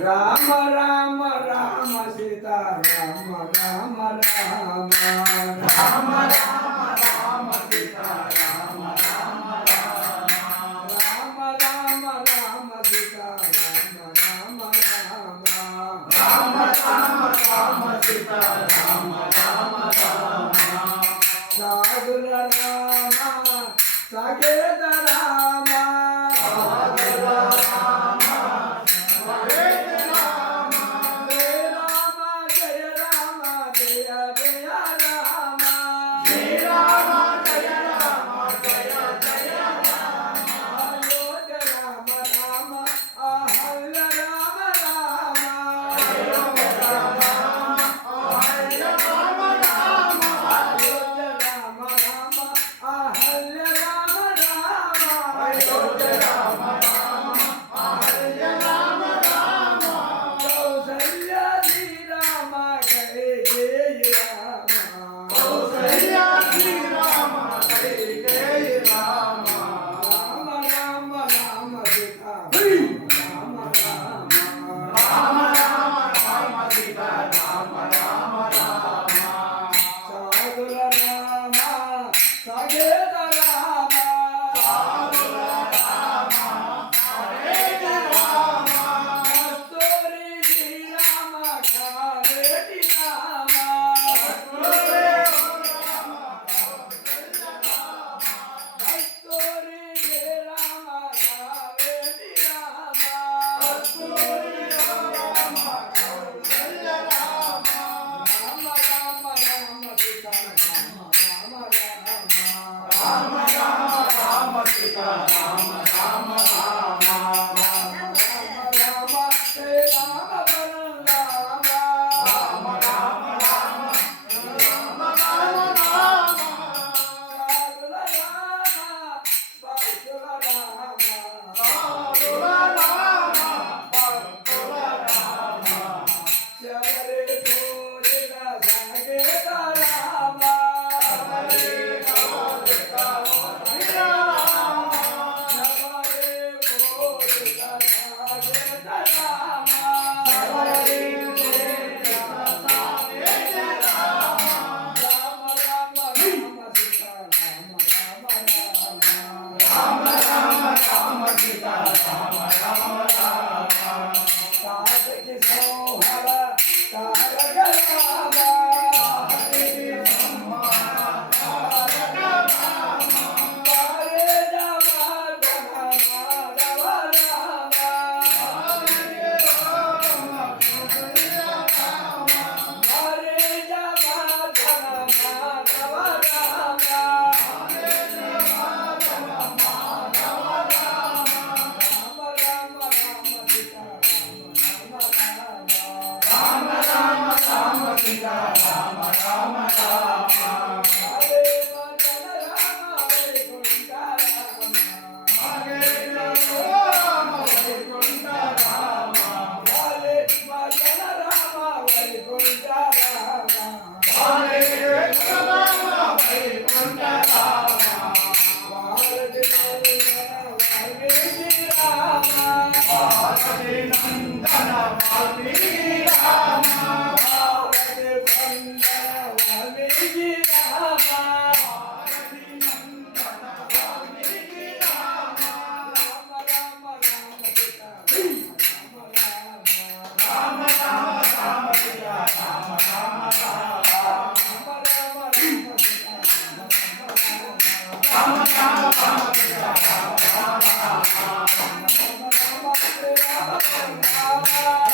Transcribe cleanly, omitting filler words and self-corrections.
రామ రామ రామ సీతా రామ రామ రామ రామ రామ రామ సీతా రామ రామ రామ రామ రామ సీతా రామ రామ రామ రామ రామ రామ సీతా రామ రామ రామ సాగుల రామ సాగేత రామ సాగుల రామ సాగేత రామ జయ రామ జయ రామ జయ జయ రామ జయ రామ జయ రామ జయ జయ రామ అయోధ్య రామ రామ అహల్య రామ రామ అయోధ్య రామ అహల్య రామ రామ అయోధ్య రామ రామ అహల్య రామ రామ అయోధ్య రామ రామ అహల్య రామ రామ కౌసల్య శ్రీ రామ కైకేయి రామ కౌసల్య శ్రీ రామ కైకేయి రామ రామ రామ రామ సీతా రామ రామ రామ రామ రామ సీతా రామ రామ రామ సాగుల రామ సాగేత రామ సాగుల రామ సాగేత రామ కస్తూరి శ్రీ రామ కావేటి రామ కస్తూరి రామ కస్తూరి శ్రీ రామ కావేటి రామ కస్తూరి రామ కౌసల్య రామ రామ రామ రామ సీతా రామ రామ రామ రామ రామ రామ సీతా రామ రామ రామ రామ రామ శ్రీ రామ వరం రామ రామ రామ రామ రామ రామ రామ సాధుల రామ భక్తుల రామ సాధుల రామ భక్తుల రామ శబరి కోరిక సాగేత రామ శబరి కోరిక సాగేత రామ శబరి కోరిక సాగేత రామ శబరి కోరిక సాగేత రామ రామ రామ రామ సీతా రామ రామ రామ రామ రామ సీతా రామ రామ రామ తాతకి సోహర తారక రామ తాతకి సోహర తారక రామ వారే జమ జన మాధవ రామ వారే జమ కౌసల్య రామ వారే జమ జన మాధవ రామ వారే జమ జన మాధవ రామ రామ రామ రామ సీతా రామ రామ రామ సీతా రామ రామ రామ హరే మదన రామ వైకుంఠ రామ హరే రామ వైకుంఠ రామ హరే మదన రామ వైకుంఠ రామ హరే రామ వైకుంఠ రామ భారతి నందన వాల్మీకి రామ భారతి నందన వాల్మీకి రామ భారతి నందన వాల్మీకి రామ రామ రామ రామ సీతా రామ రామ రామ సీతా రామ రామ రామ రామ రామ రామ సీతా రామ రామ రామ సీతా రామ రామ రామ రామ రామ రామ